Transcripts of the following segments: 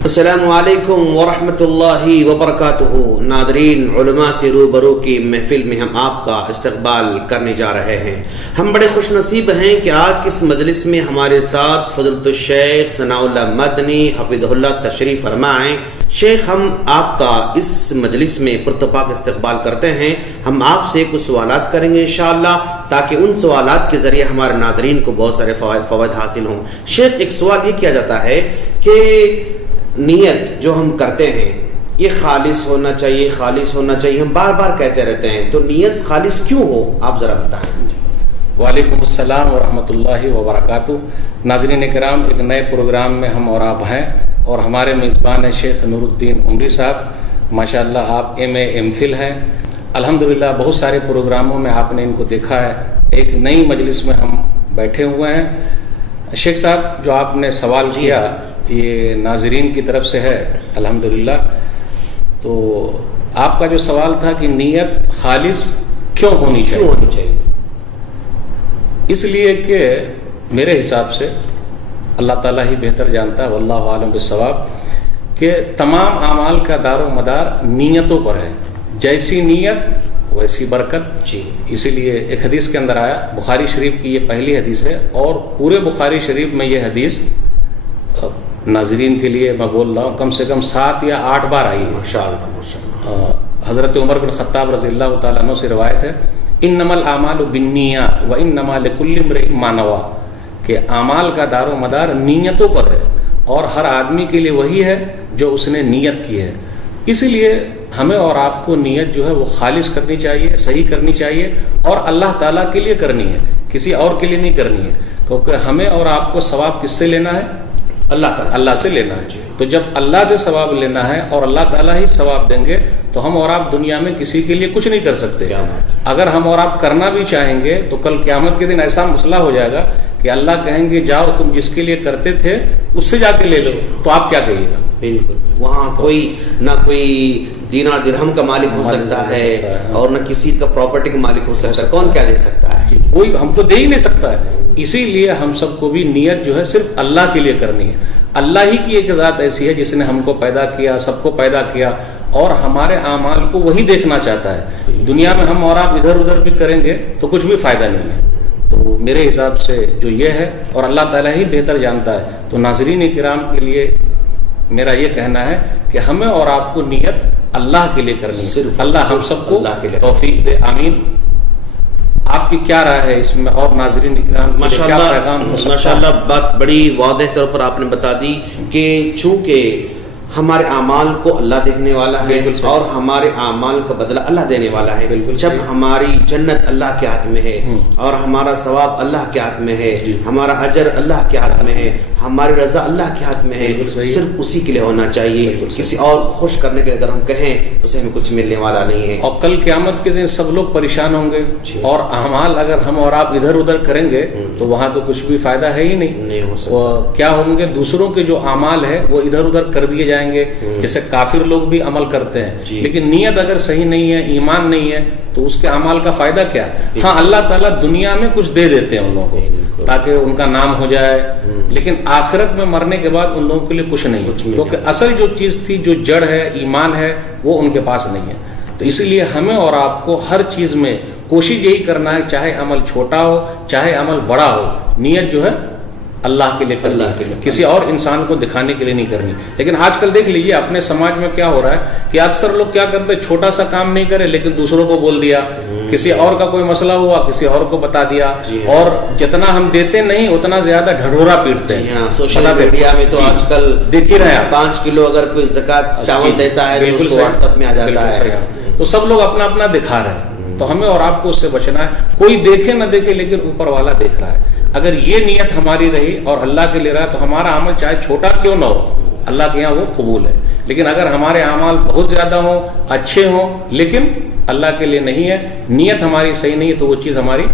السلام علیکم ورحمۃ اللہ وبرکاتہ. ناظرین، علماء سے روبرو کی محفل میں ہم آپ کا استقبال کرنے جا رہے ہیں. ہم بڑے خوش نصیب ہیں کہ آج کی اس مجلس میں ہمارے ساتھ فضیلت الشیخ ثناء اللہ مدنی حفظہ اللہ تشریف فرمائیں. شیخ، ہم آپ کا اس مجلس میں پرتپاک استقبال کرتے ہیں. ہم آپ سے کچھ سوالات کریں گے انشاءاللہ، تاکہ ان سوالات کے ذریعے ہمارے ناظرین کو بہت سارے فوائد حاصل ہوں. شیخ، ایک سوال یہ کیا جاتا ہے کہ نیت جو ہم کرتے ہیں یہ خالص ہونا چاہیے، خالص ہونا چاہیے، ہم بار بار کہتے رہتے ہیں، تو نیت خالص کیوں ہو، آپ ذرا بتائیں. وعلیکم السلام ورحمۃ اللہ وبرکاتہ. ناظرین کرام، ایک نئے پروگرام میں ہم اور آپ ہیں، اور ہمارے میزبان ہیں شیخ نور الدین عمری صاحب. ماشاءاللہ آپ ایم فل ہیں. الحمدللہ بہت سارے پروگراموں میں آپ نے ان کو دیکھا ہے. ایک نئی مجلس میں ہم بیٹھے ہوئے ہیں. شیخ صاحب، جو آپ نے سوال کیا یہ ناظرین کی طرف سے ہے الحمدللہ. تو آپ کا جو سوال تھا کہ نیت خالص کیوں ہونی چاہیے، اس لیے کہ میرے حساب سے اللہ تعالیٰ ہی بہتر جانتا ہے، واللہ عالم بالصواب، کہ تمام اعمال کا دار و مدار نیتوں پر ہے. جیسی نیت ویسی برکت. اسی لیے ایک حدیث کے اندر آیا، بخاری شریف کی یہ پہلی حدیث ہے، اور پورے بخاری شریف میں یہ حدیث ناظرین کے لیے میں بول رہا ہوں کم سے کم 7 یا 8 بار آئی ہے. حضرت عمر بن خطاب رضی اللہ تعالیٰ عنہ سے روایت ہے، انما الاعمال بالنیات وانما لکل امرئ ما نوی، کہ اعمال کا دار و مدار نیتوں پر ہے، اور ہر آدمی کے لیے وہی ہے جو اس نے نیت کی ہے. اسی لیے ہمیں اور آپ کو نیت جو ہے وہ خالص کرنی چاہیے، صحیح کرنی چاہیے، اور اللہ تعالیٰ کے لیے کرنی ہے، کسی اور کے لیے نہیں کرنی ہے. کیونکہ ہمیں اور آپ کو ثواب کس سے لینا ہے؟ اللہ سے لینا ہے. تو جب اللہ سے ثواب لینا ہے اور اللہ تعالیٰ ہی ثواب دیں گے، تو ہم اور آپ دنیا میں کسی کے لیے کچھ نہیں کر سکتے. اگر ہم اور آپ کرنا بھی چاہیں گے تو کل قیامت کے دن ایسا مسئلہ ہو جائے گا کہ اللہ کہیں گے جاؤ تم جس کے لیے کرتے تھے اس سے جا کے لے لو، تو آپ کیا کہیے گا؟ بالکل، وہاں کوئی دینار درہم کا مالک ہو سکتا ہے، اور نہ کسی کا پراپرٹی کا مالک ہو سکتا ہے. کون کیا دے سکتا ہے؟ کوئی ہم کو دے ہی نہیں سکتا ہے. اسی لیے ہم سب کو بھی نیت جو ہے صرف اللہ کے لیے کرنی ہے. اللہ ہی کی ایک ذات ایسی ہے جس نے ہم کو پیدا کیا، سب کو پیدا کیا، اور ہمارے اعمال کو وہی دیکھنا چاہتا ہے. دنیا میں ہم اور آپ ادھر ادھر بھی کریں گے تو کچھ بھی فائدہ نہیں ہے. تو میرے حساب سے جو یہ ہے، اور اللہ تعالیٰ ہی بہتر جانتا ہے. تو ناظرین کرام کے لیے میرا یہ کہنا ہے کہ ہمیں اور آپ کو نیت اللہ کے لیے کرنی ہے. اللہ ہم سب کو توفیق دے، آمین. آپ کی کیا رائے ہے اس میں؟ اور ناظرین کرام ماشاءاللہ بات بڑی واضح طور پر آپ نے بتا دی کہ چونکہ ہمارے اعمال کو اللہ دیکھنے والا ہے، اور ہمارے اعمال کا بدلہ اللہ دینے والا ہے. جب ہماری جنت اللہ کے ہاتھ میں ہے، اور ہمارا ثواب اللہ کے ہاتھ میں ہے، ہمارا اجر اللہ کے ہاتھ میں ہے، ہماری رضا اللہ کے ہاتھ میں ہے، صرف اسی کے لیے ہونا چاہیے. کسی اور کو خوش کرنے کے اگر ہم کہیں تو اسے ہمیں کچھ ملنے والا نہیں ہے. اور کل قیامت کے دن سب لوگ پریشان ہوں گے، اور اعمال اگر ہم اور آپ ادھر ادھر کریں گے تو وہاں تو کچھ بھی فائدہ ہے ہی نہیں. کیا ہوں گے؟ دوسروں کے جو اعمال ہے وہ ادھر ادھر کر دیے جائیں گے. جیسے کافر لوگ بھی عمل کرتے ہیں، لیکن نیت اگر صحیح نہیں ہے، ایمان نہیں ہے، تو اس کے اعمال کا فائدہ کیا؟ ہاں، اللہ تعالیٰ دنیا میں کچھ دے دیتے ہیں ان لوگوں کو تاکہ ان کا نام ہو جائے، لیکن آخرت میں مرنے کے بعد ان لوگوں کے لیے کچھ نہیں، کیونکہ اصل جو چیز تھی، جو جڑ ہے، ایمان ہے، وہ ان کے پاس نہیں ہے. تو اسی لیے ہمیں اور آپ کو ہر چیز میں کوشش یہی کرنا ہے، چاہے عمل چھوٹا ہو چاہے عمل بڑا ہو، نیت جو ہے اللہ کے لیے کرنا، کسی اور انسان کو دکھانے کے لیے نہیں کرنی. لیکن آج کل دیکھ لیجیے اپنے سماج میں کیا ہو رہا ہے کہ اکثر لوگ کیا کرتے ہیں، چھوٹا سا کام نہیں کرے لیکن دوسروں کو بول دیا، کسی اور کا کوئی مسئلہ ہوا کسی اور کو بتا دیا، اور جتنا ہم دیتے نہیں اتنا زیادہ ڈھڈورا پیٹتے ہیں. سوشل میڈیا میں تو آج کل دیکھ ہی رہے ہیں، 5 کلو اگر کوئی زکوٰۃ چاول دیتا ہے تو واٹس ایپ میں آ جاتا ہے. تو سب لوگ اپنا اپنا دکھا رہے ہیں. تو ہمیں اور آپ کو اس سے بچنا ہے. کوئی دیکھے نہ دیکھے لیکن اوپر والا دیکھ رہا ہے. اگر یہ نیت ہماری رہی اور اللہ کے لیے رہا تو ہمارا عمل چاہے چھوٹا کیوں نہ ہو، اللہ کے یہاں وہ قبول ہے. لیکن اگر ہمارے اعمال بہت زیادہ ہوں، اچھے ہوں، لیکن اللہ کے لیے نہیں ہے، نیت ہماری صحیح نہیں ہے، تو وہ چیز ہماری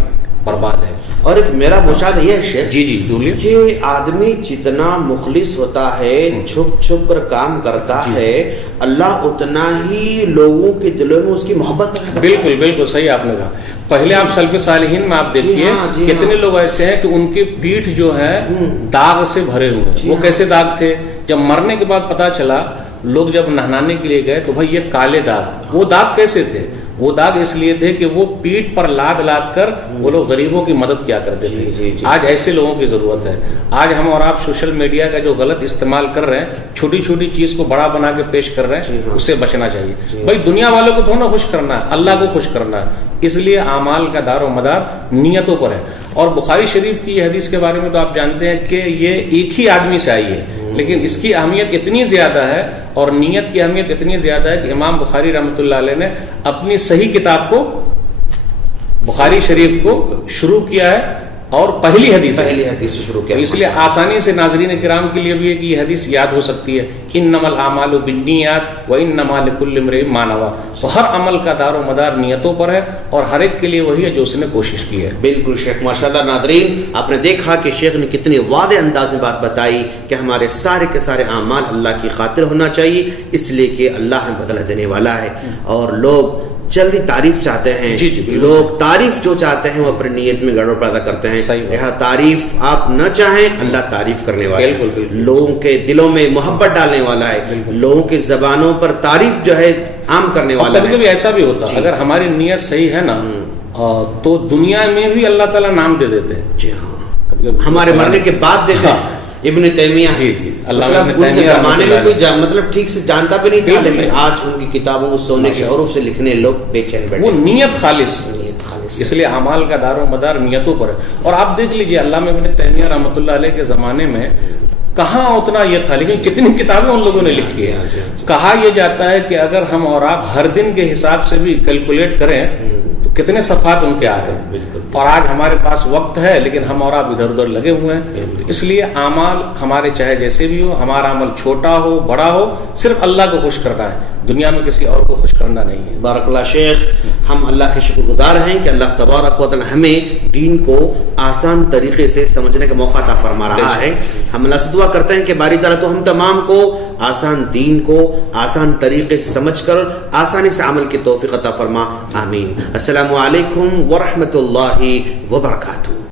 برباد ہے. اور ایک میرا مشاہدہ یہ ہے شیخ، جی بولیے، کہ آدمی جتنا مخلص ہوتا ہے، چھپ چھپ کر کام کرتا ہے، اللہ اتنا ہی لوگوں کے دلوں میں اس کی محبت. بالکل صحیح آپ نے کہا. پہلے آپ سلف صالحین میں آپ دیکھیے کتنے لوگ ایسے ہیں کہ ان کی پیٹھ جو ہے داغ سے بھرے ہوئے ہیں. وہ کیسے داغ تھے؟ جب مرنے کے بعد پتا چلا، لوگ جب نہانے کے لیے گئے تو بھائی یہ کالے داغ. وہ داغ کیسے تھے؟ وہ داغ اس لیے تھے کہ وہ پیٹھ پر لاد لاد کر وہ لوگ غریبوں کی مدد کیا کرتے تھے. آج ایسے لوگوں کی ضرورت ہے. آج ہم اور آپ سوشل میڈیا کا جو غلط استعمال کر رہے ہیں، چھوٹی چھوٹی چیز کو بڑا بنا کے پیش کر رہے ہیں، اس سے بچنا چاہیے. بھائی دنیا والوں کو تھوڑا خوش کرنا ہے، اللہ کو خوش کرنا ہے. اس لیے اعمال کا دار و مدار نیتوں پر ہے. اور بخاری شریف کی یہ حدیث کے بارے میں تو آپ جانتے ہیں کہ یہ ایک ہی آدمی سے آئی ہے، لیکن اس کی اہمیت اتنی زیادہ ہے اور نیت کی اہمیت اتنی زیادہ ہے کہ امام بخاری رحمۃ اللہ علیہ نے اپنی صحیح کتاب کو، بخاری شریف کو شروع کیا ہے اور پہلی حدیث سے شروع کیا. اس لیے آسانی سے ناظرین کرام کے لیے بھی ہے کہ یہ حدیث یاد ہو سکتی ہے. انما الاعمال بالنیات وانما لکل امرئ ما نوى. تو ہر عمل کا دار و مدار نیتوں پر ہے اور ہر ایک کے لیے وہی ہے جو اس نے کوشش کی ہے. بالکل شیخ، ماشاءاللہ. ناظرین آپ نے دیکھا کہ شیخ نے کتنے واضح انداز میں بات بتائی کہ ہمارے سارے کے سارے اعمال اللہ کی خاطر ہونا چاہیے، اس لیے کہ اللہ ہمیں بدلہ دینے والا ہے. اور لوگ جلدی تعریف چاہتے ہیں. لوگ تعریف جو چاہتے ہیں وہ اپنی نیت میں گڑبڑ پیدا کرتے ہیں. یہاں تعریف آپ نہ چاہیں، اللہ تعریف کرنے والا ہے، لوگوں کے دلوں میں محبت ڈالنے والا ہے، لوگوں کی زبانوں پر تعریف جو ہے عام کرنے والا ہے. کبھی کبھی ایسا بھی ہوتا ہے، اگر ہماری نیت صحیح ہے نا تو دنیا میں بھی اللہ تعالیٰ نام دے دیتے ہیں. جی ہاں، ہمارے مرنے کے بعد دیتے ہیں. ابن تیمیہ اللہ ان کے زمانے میں کوئی مطلب ٹھیک سے جانتا بھی نہیں تھا، لیکن آج ان کی کتابوں کو سونے کے حروف سے لکھنے لوگ بے چین بیٹھے. وہ نیت خالص، اس لیے اعمال کا دار و مدار نیتوں پر ہے. اور آپ دیکھ لیجئے علامہ ابن تیمیہ رحمۃ اللہ علیہ کے زمانے میں کہاں اتنا یہ تھا، لیکن کتنی کتابیں ان لوگوں نے لکھی ہیں. کہا یہ جاتا ہے کہ اگر ہم اور آپ ہر دن کے حساب سے بھی کیلکولیٹ کریں تو کتنے صفحات ان کے آ رہے ہیں. اور آج ہمارے پاس وقت ہے لیکن ہم اور آپ ادھر ادھر لگے ہوئے ہیں. اس لیے اعمال ہمارے چاہے جیسے بھی ہو، ہمارا عمل چھوٹا ہو بڑا ہو، صرف اللہ کو خوش کرنا ہے، دنیا میں کسی اور کو خوش کرنا نہیں ہے. بارک اللہ شیخ. ہم اللہ کے شکر گزار ہیں کہ اللہ تبارک و تعالی ہمیں دین کو آسان طریقے سے سمجھنے کا موقع عطا فرما رہا ہے. ہم اللہ سے دعا کرتے ہیں کہ باری تعالیٰ تو ہم تمام کو آسان دین کو آسان طریقے سے سمجھ کر آسانی سے عمل کی توفیق عطا فرما. آمین. السلام علیکم ورحمۃ اللہ وبرکاتہ.